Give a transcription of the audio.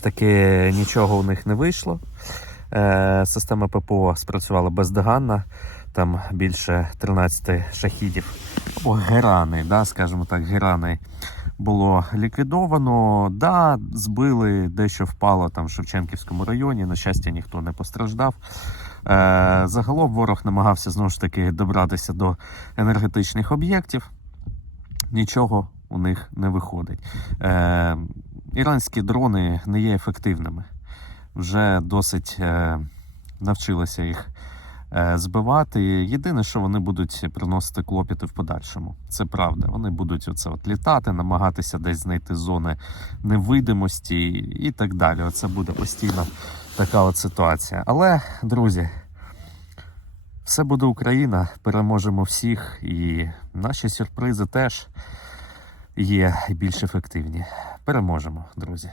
Таки нічого у них не вийшло. Е, Система ППО спрацювала бездоганно. Там більше 13 шахідів або герани, да, скажімо так, герани було ліквідовано. Да, збили, дещо впало там в Шевченківському районі. На щастя, ніхто не постраждав. Е, загалом ворог намагався знову ж таки добратися до енергетичних об'єктів. Нічого у них не виходить. Е, іранські дрони не є ефективними. Вже досить е, навчилися їх е, збивати. Єдине, що вони будуть приносити клопіти в подальшому. Це правда. Вони будуть оце от літати, намагатися десь знайти зони невидимості і так далі. Оце буде постійно така от ситуація. Але, друзі, все буде Україна, переможемо всіх, і наші сюрпризи теж є більш ефективні. Переможемо, друзі.